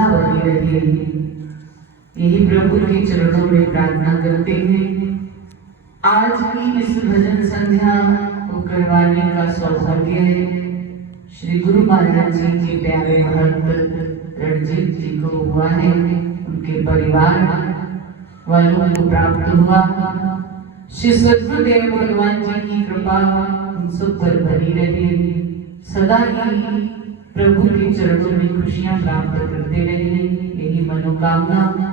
बनी रहे। यही प्रभु के चरणों में प्रार्थना करते हैं। आज की इस भजन संध्या को करवाने का सौभाग्य है श्री गुरु महाराज जी के प्यारे भक्त रणजीत जी को हुआ है, उनके परिवार वालों को प्राप्त हुआ। श्री सद्गुरुदेव भगवान जी की कृपा हम सब पर बनी रहे, सदा ही प्रभु के चरणों में खुशियां प्राप्त करते रहे, यही मनोकामना।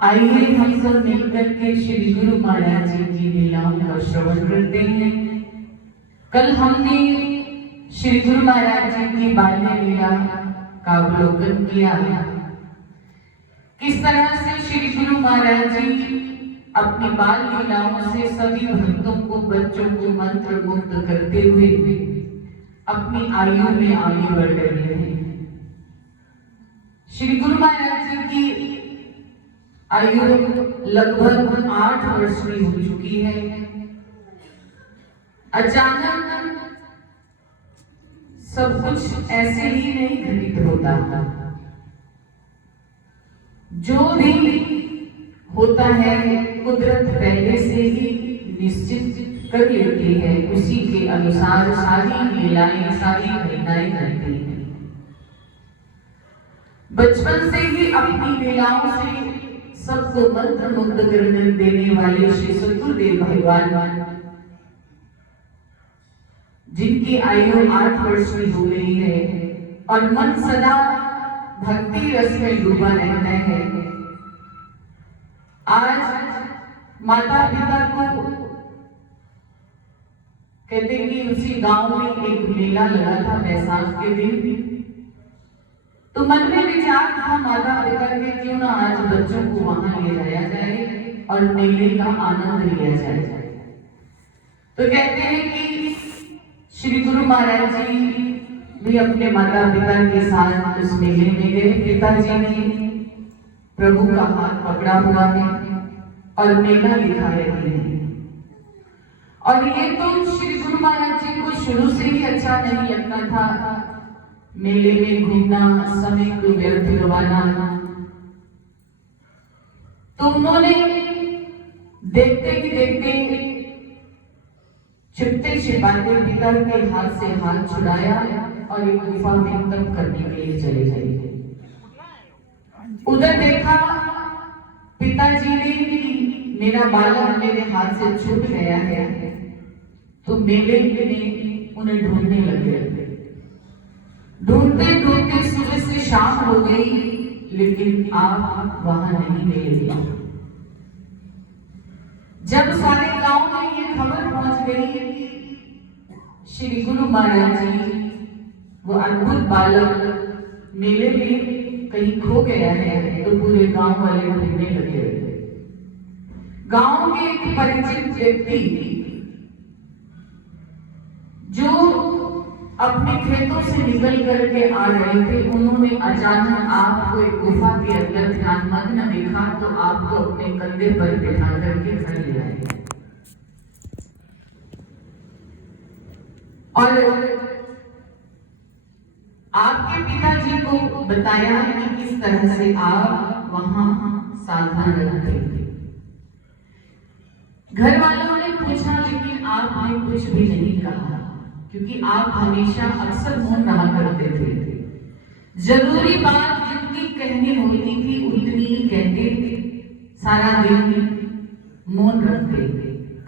आइए हम सब मिलकर के श्री गुरु महाराज जी की लीलाओं का श्रवण करते हैं। कल हमने श्री गुरु महाराज जी की बाल्य लीला का अवलोकन किया, किस तरह से श्री गुरु महाराज जी अपनी बाल लीलाओं से सभी भक्तों को, बच्चों को मंत्र मुक्त करते हुए अपनी आयु में आगे बढ़ रहे हैं। श्री गुरु महाराज जी की आयु लगभग 8 वर्ष की हो चुकी है। अचानक सब कुछ ऐसे ही नहीं घटित होता, जो भी होता है कुदरत पहले से ही निश्चित कर लेती है, उसी के अनुसार सारी लीलाएं, सारी घटनाएं घटती हैं। बचपन से ही अपनी लीलाओं से सबको मंत्र मुक्त कर देने वाले श्री सद्गुरुदेव भगवान, जिनकी आयु 8 वर्ष की हो गई है और मन सदा भक्ति रस में डूबा रहता है, आज माता पिता को कहते कि उसी गांव में एक मेला लगा था बैसाख के दिन, तो मन में विचार था माता पिता के क्यों ना आज बच्चों को वहां ले जाया जाए और मेले का आनंद लिया जाए। तो कहते हैं कि श्री गुरु महाराज जी भी अपने माता पिता के साथ उस मेले में गए। पिताजी ने प्रभु का हाथ पकड़ा हुआ है और मेला दिखा रहे हैं। और ये तो श्री गुरु महाराज जी को शुरू से ही अच्छा नहीं लगता था, मेले में घूमना, समय को व्यर्थ गंवाना। तो उन्होंने देखते ही देखते छिपते छिपाते पिता के हाथ से हाथ छुड़ाया और एक गुफा में तप करने के लिए चले गए। उधर देखा पिताजी ने कि मेरा बालक मेरे हाथ से छूट गया है, तो मेले में उन्हें ढूंढने लगे। ढूंढते ढूंढते सुबह से शाम हो गई, लेकिन आप वहां नहीं मिले। जब सारे गांव में ये खबर पहुंच गई कि श्री गुरु महाराज जी, वो अद्भुत बालक मेले में कहीं खो गया है, तो पूरे गांव वाले ढूंढने लगे। गांव के एक परिचित व्यक्ति जो अपने खेतों से निकल करके आ रहे थे, उन्होंने अचानक आपको एक गुफा के अंदर ध्यानमग्न देखा, तो आपको अपने कंधे पर बिठा करके घर ले आए और आपके पिताजी को बताया कि किस तरह से आप वहां सावधान रहते थे। घर वालों ने पूछा, लेकिन आपने कुछ भी नहीं कहा, क्योंकि आप हमेशा अक्सर मौन रहा करते थे। जरूरी बात जितनी कहनी होती थी उतनी ही कहते, सारा दिन मौन रखते,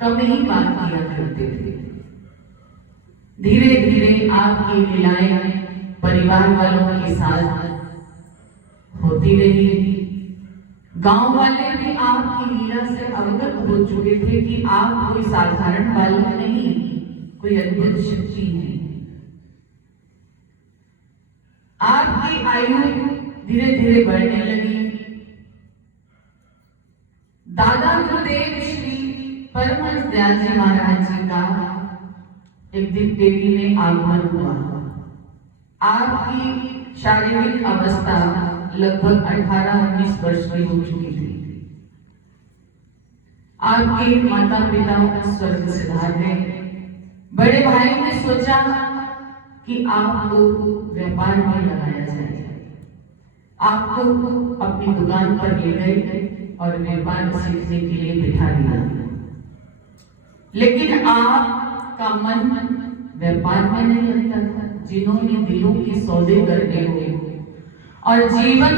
कम ही बात किया करते थे। धीरे धीरे आपकी लीलाएं परिवार वालों के साथ होती रही। गांव वाले भी आपकी लीला से अवगत हो चुके थे कि आप कोई साधारण बालक नहीं, कोई अद्भुत शक्ति है। आपकी आयु धीरे धीरे बढ़ने लगी। दादा गुरुदेव श्री परमहंस दयाल जी महाराज जी का एक दिन देवी में आगमन हुआ। आपकी शारीरिक अवस्था लगभग 18-19 वर्ष की हो चुकी थी। आपके माता पिता स्वर्ग सिधार गए। बड़े भाई ने सोचा कि आपको व्यापार में लगाया जाए। आपको अपनी दुकान पर ले गए और व्यापार सीखने के लिए बिठा दिया, लेकिन आपका मन व्यापार में नहीं लगता था। जिन्होंने दिलों के सौदे करने हो और जीवन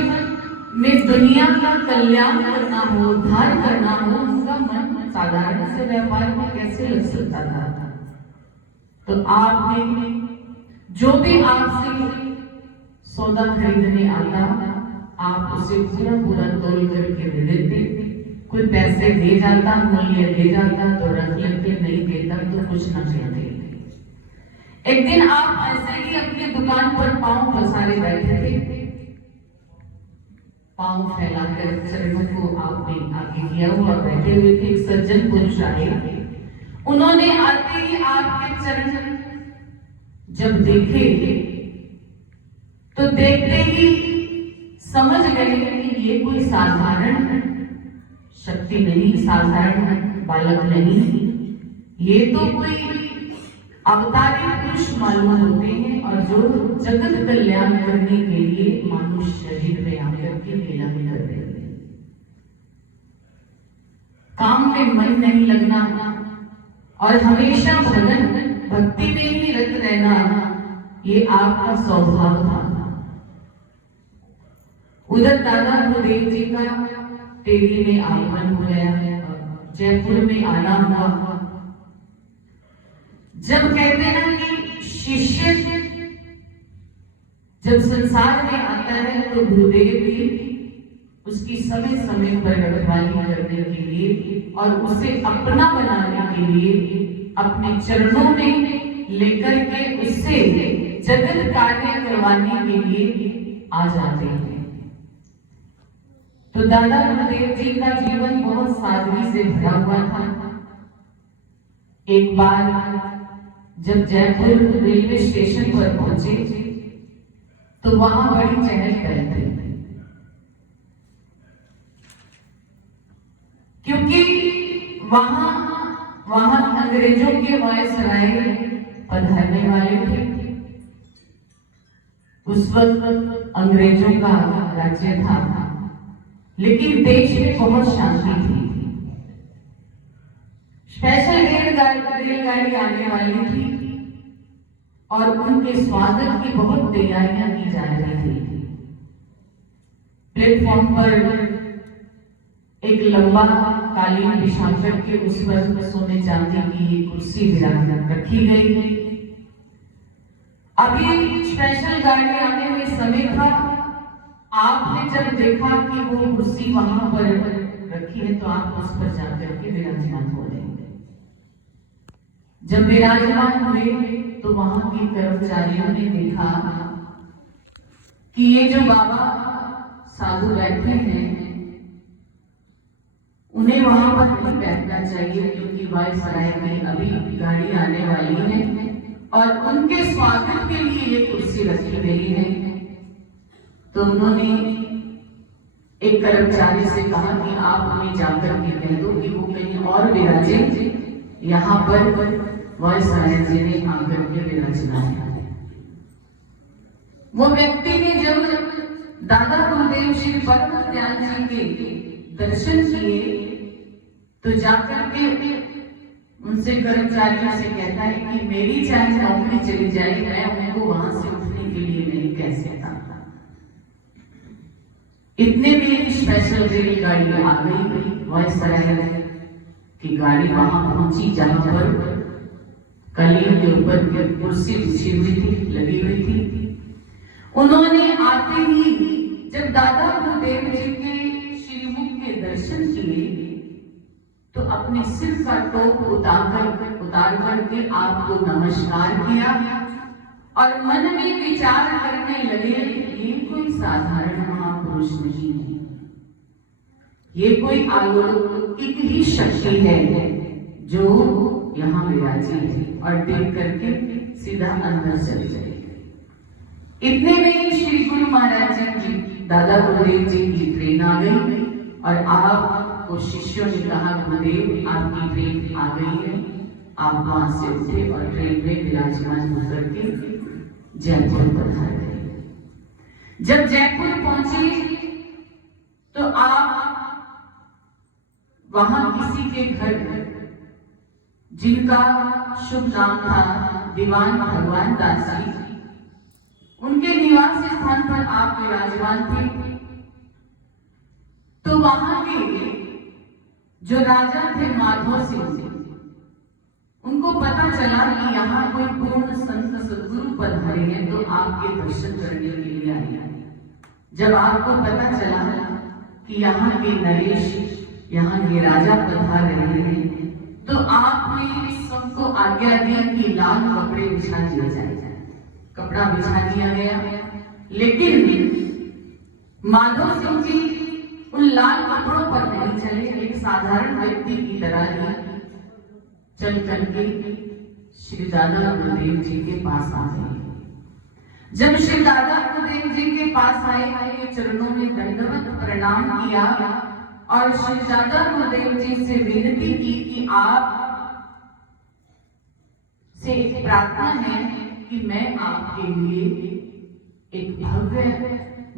में दुनिया का कल्याण करना हो, उद्धार करना हो, उनका मन साधारण से व्यापार में कैसे लग सकता था? तो आपने जो भी आपसे सौदा खरीदने आता, आप उसे पूरा पूरा तोल करके दे देते। कोई पैसे दे जाता, मूल्य दे जाता तो रख लेते, नहीं देता तो कुछ न कहते। एक दिन आप ऐसे ही अपनी दुकान पर पांव पसारे बैठे थे, पांव फैलाकर चरणों को आपने आगे किया हुआ बैठे हुए थे। एक सज्जन पुरुष आए, उन्होंने आते ही आपके चरण जब देखे तो देखते ही समझ गए कि ये कोई साधारण शक्ति नहीं, साधारण बालक नहीं, ये तो कोई अवतारी पुरुष मालूम होते हैं और जो जगत कल्याण करने के लिए मानुष शरीर में आकर के लीला में कर रहे हैं। काम में मन नहीं लगना और हमेशा भजन भक्ति में ही रत रहना, ये आपका स्वभाव था। उधर दादा गुरुदेव जी का टेरी में आगमन हो गया, जयपुर में आना हुआ। जब कहते हैं ना कि शिष्य जब संसार में आता है तो गुरुदेव भी उसकी समय समय पर रखवाली करने के लिए और उसे अपना बनाने के लिए अपने चरणों में लेकर के उससे जगत कार्य करवाने के लिए आ जाते हैं। तो दादा गुरुदेव जी का जीवन बहुत सादगी से भरा हुआ था। एक बार जब जयपुर रेलवे स्टेशन पर पहुंचे तो वहां बड़ी चहल पहल थी, क्योंकि वहां अंग्रेजों के वायसराय पधारने वाले थे। उस वक्त अंग्रेजों का राज्य था, लेकिन देश में बहुत शांति थी। स्पेशल रेलगाड़ी आने वाली थी और उनके स्वागत की बहुत तैयारियां की जा रही थी। प्लेटफॉर्म पर एक लंबा कालीन बिछा करके उस पर सोने चांदी की कुर्सी विराजमान रखी गई। अभी स्पेशल गाड़ी आने में समय था। आपने जब देखा कि वो कुर्सी वहां पर रखी है तो आप उस पर जाकर के विराजमान हो गए। जब विराजमान हुए तो वहां के कर्मचारियों ने देखा कि ये जो बाबा साधु बैठे हैं उन्हें वहां पर नहीं बैठना चाहिए, क्योंकि वायसराय में अभी गाड़ी आने वाली है और उनके स्वागत के लिए ये कुर्सी रखी गई है। तो उन्होंने एक कर्मचारी से कहा कि आप उन्हें जाकर के कह दो कि वो कहीं और विराजे, यहाँ पर वायसराय जी ने आकर के विराजना है। वो व्यक्ति ने जब दादा गुरुदेव श्री परम दयाल जी के दर्शन किए तो जाकर के उनसे कर्मचारियों से कहता है कि मेरी चाहे नौकरी चली जाए, मैं उनको वहां से उठने के लिए नहीं कह सकता। इतने में स्पेशल रेलगाड़ी आ गई। वायसराय की गाड़ी वहां पहुंची जहां पर कालीन के ऊपर कुर्सी बिछी हुई थी, लगी हुई थी। उन्होंने आते ही जब दादा गुरुदेव जी के श्रीमुख के दर्शन किए तो अपने सिर का टोप उतार करके आपको नमस्कार किया और मन में विचार करने लगे, ये कोई साधारण महापुरुष नहीं है, ये कोई अलौकिक ही शक्ति है जो यहाँ विराजी है। और देख करके सीधा अंदर चले गए। इतने में श्री गुरु महाराज जी दादा गुरुदेव जी की ट्रेन आ गई और आपको शिष्यों ने कहा, गुरुदेव आपकी ट्रेन आ गई है। आप वहां से उठे और ट्रेन में विराजमान होकर के जयपुर पधार गए। जब जयपुर पहुंचे वहां किसी के घर जिनका शुभ नाम था दीवान भगवान दास जी, उनके निवास स्थान पर आप विराजमान थे। तो वहां के जो राजा थे माधव सिंह जी, उनको पता चला कि यहाँ कोई पूर्ण संत सदगुरु पधारे हैं, तो आपके दर्शन करने के लिए आए हैं। जब आपको पता चला कि यहाँ के नरेश, यहाँ के राजा पधार रहे हैं, तो आपने सबको आज्ञा दी कि लाल कपड़े बिछा दिए जाए। कपड़ा बिछा दिया गया, लेकिन माधव सिंह जी उन लाल कपड़ों पर नहीं चले, एक साधारण व्यक्ति की तरह ही चल करके श्री दादा गुरुदेव जी के पास आ गए। जब श्री दादा गुरुदेव जी के पास आए तो चरणों में दंडवत प्रणाम किया और श्री दादा गुरुदेव जी से विनती की कि आप से एक प्रार्थना है कि मैं आपके लिए एक भव्य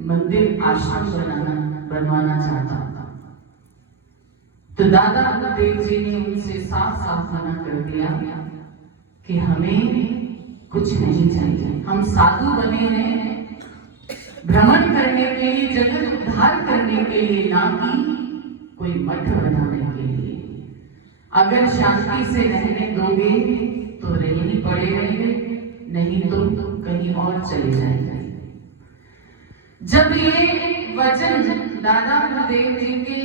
मंदिर आश्रम बनवाना चाहता हूं। तो दादा गुरुदेव जी ने उनसे साफ साफ मना कर दिया कि हमें कुछ नहीं चाहिए, हम साधु बने हैं भ्रमण करने के लिए, जगत उद्धार करने के लिए, ना कि कोई मठ बनाने के लिए। अगर शांति से रहने दोगे तो रहने पड़ेंगे, नहीं तो कहीं और चले जाएंगे। जब ये वचन दादा गुरुदेव जी के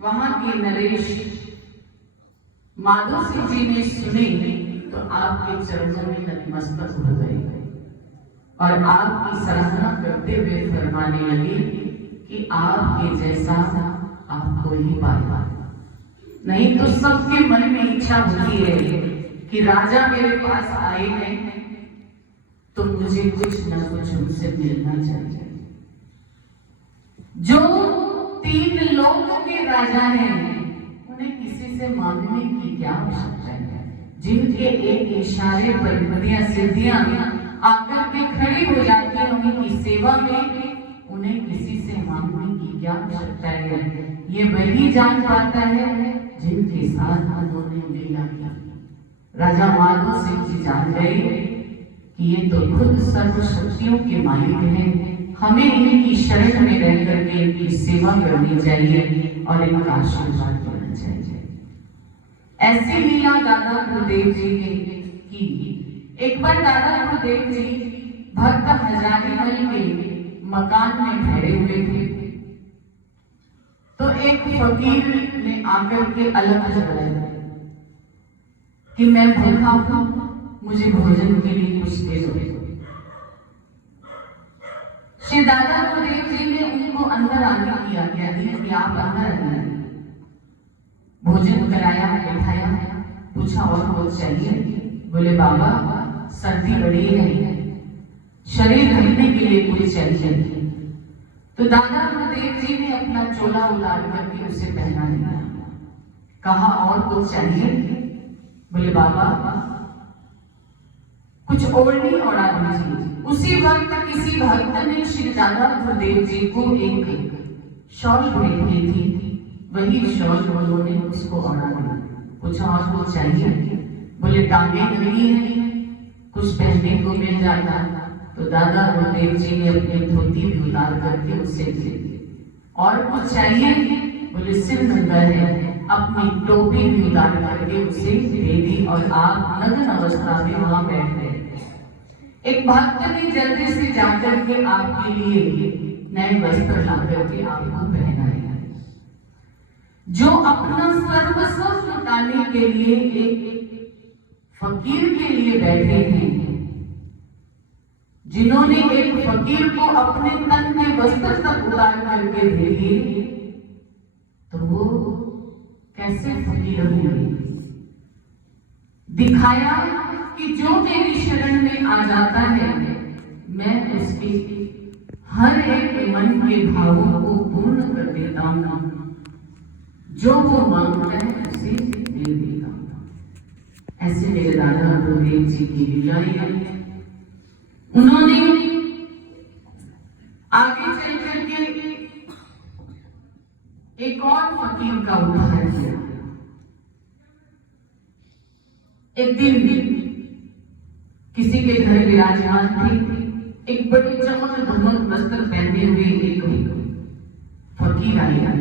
वहां के नरेश माधव सिंह जी ने सुने तो आपके चरणों में नतमस्तक हो गए और आपकी सराहना करते हुए फरमाने लगे कि आपके जैसा आपको ही पाया। नहीं तो सबके मन में इच्छा होती है कि राजा मेरे पास आए हैं तो मुझे कुछ न कुछ उनसे मिलना चाहिए। जो 3 लोक के राजा हैं, उन्हें किसी से मांगने की क्या आवश्यकता है? जिनके एक इशारे पर विद्या सिद्धियां आकर के खड़ी हो जाती हैं उनकी सेवा में, उन्हें किसी से मांगने की क्या आवश्यकता है? ये वही जान पाता है जिनके साथ उन्होंने लीला की। राजा माधव सिंह जी जान गए कि ये तो खुद सर्व शक्तियों के मालिक हैं, हमें इनकी शरण में रह करके इनकी सेवा करनी चाहिए और इनका आशीर्वाद करना चाहिए। ऐसी लीला दादा गुरुदेव जी ने की। एक बार दादा गुरुदेव जी भक्त हजारीमल के मकान में ठहरे हुए थे, तो एक फकीर ने आकर के अलग जगाया कि मैं भूखा हूं, मुझे भोजन के लिए कुछ दे दो। श्री दादा गुरुदेव जी ने उनको अंदर आने की आज्ञा दी कि आप अंदर आइए। भोजन कराया, बैठाया, पूछा और कुछ चाहिए? बोले बाबा सर्दी बड़ी है, शरीर ढकने के लिए कुछ चाहिए। तो दादा गुरुदेव जी ने अपना चोला उतार करके उसे पहना दिया। कहा और कुछ चाहिए? बोले बाबा कुछ ओढ़नी ओढ़ा दीजिए। उसी वक्त किसी भक्त ने श्री दादा गुरुदेव जी को एक शॉल भेज दी थी, वही शॉल उन्होंने उसको ओढ़ा दिया। कुछ और कुछ चाहिए? बोले टांगे नंगी है, कुछ पहनने को मिल जाता। तो दादा गुरुदेव जी ने अपनी धोती भी उतार करके उसे दे दी। और कुछ चाहिए? बोले सिर नंगा है, अपनी टोपी भी उतार करके उसे दे दी और आप नग्न अवस्था में वहां बैठ गए। एक भक्त ने जल्दी से जाकर के आपके लिए नए वस्त्र ला करके आपको पहनाए। जो अपना सर्वस्व लुटाने के लिए एक फकीर के लिए बैठे हैं, जिन्होंने एक फकीर को अपने तन के वस्त्र तक उतार करके दे दिए, तो वो कैसे फकीर हुए? दिखाया कि जो मेरी शरण में आ जाता है मैं उसके हर एक मन के भावों को पूर्ण कर देता हूं, जो वो मांगता है उसे दे देता हूं। ऐसे मेरे दादा गुरुदेव जी की लीलाएं हैं। उन्होंने आगे चल करके एक और फकीर का उदाहरण दिया। एक दिन किसी के घर विराजमान थे एक बड़े चमक धमक वस्त्र पहने हुए एक फकीर आया।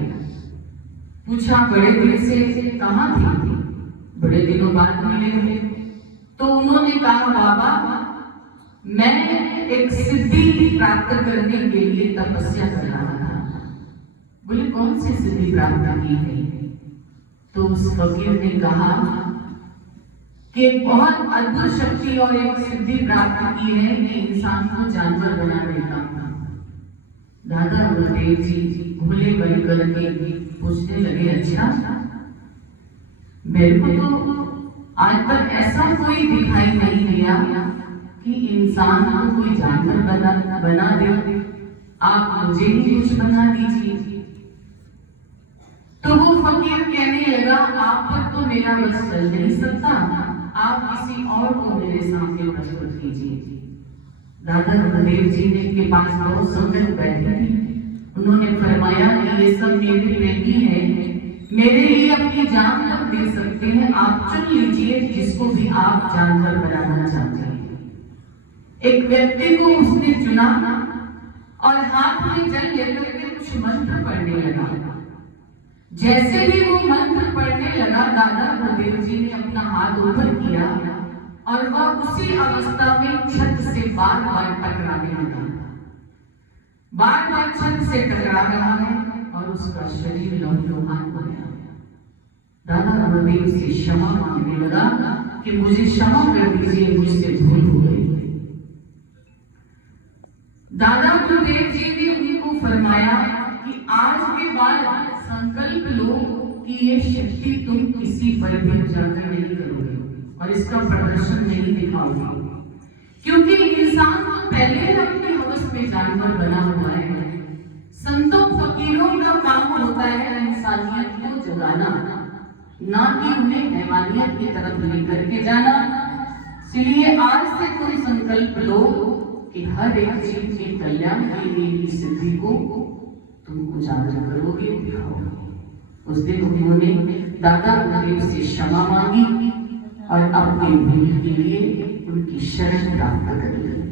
पूछा, बड़े दिन से कहाँ थे? बड़े दिनों बाद मिले। तो उन्होंने कहा, बाबा मैं एक सिद्धि प्राप्त करने के लिए तपस्या कर रहा था। बोले, कौन सी सिद्धि प्राप्त की है? तो उस फकीर ने कहा कि एक बहुत अद्भुत शक्ति और एक सिद्धि प्राप्त की है कि इंसान को जानवर बना देता। दादा गुरुदेव जी भूले बन करके पूछने लगे, अच्छा मेरे को तो आज तक ऐसा कोई दिखाई नहीं दिया कि इंसान को कोई जानवर बना दे, आप मुझे ही कुछ बना दीजिए। तो वो फकीर कहने लगा, आप पर तो मेरा बस चल नहीं सकता, आप किसी और को मेरे सामने प्रस्तुत कीजिए। दादा गुरुदेव जी ने के पास बहुत संगत बैठे थे। उन्होंने फरमाया कि ये सब मेरे प्रेमी है, मेरे लिए अपनी जान तक दे सकते हैं, आप चुन लीजिए जिसको भी आप जानवर बनाना चाहते हैं। एक व्यक्ति को उसने चुना और हाथ में जल लेकर के कुछ मंत्र पढ़ने लगा। जैसे ही वो मंत्र पढ़ने लगा, दादा गुरुदेव जी ने अपना हाथ ऊपर किया और वह उसी अवस्था में छत से बार बार टकराने लगा। बार बार छत से टकरा रहा है और उसका शरीर लहूलुहान हो गया। दादा गुरुदेव से क्षमा मांगने लगा कि मुझे क्षमा कर दीजिए, मुझसे भूल हो गई। दादा गुरुदेव जी ने उनको फरमाया कि आज के बाद संकल्प लो कि ये शक्ति तुम किसी पर भी उजागर नहीं करोगे और इसका प्रदर्शन नहीं दिखाओगे, क्योंकि इंसान तो पहले अपने हवस में जानवर बना हुआ है। संतों फकीरों का काम होता है इंसानियत को जगाना, ना कि उन्हें हैवानियत की तरफ लेकर के जाना। इसलिए आज से तुम संकल्प लो कि हर एक चीज के कल्याण के लिए की सिद्धि को तुम उजागर करोगे, दिखाओगे। उस दिन उन्होंने दादा गुरुदेव से क्षमा मांगी और अपने भूल के लिए उनकी शरण प्राप्त कर ली।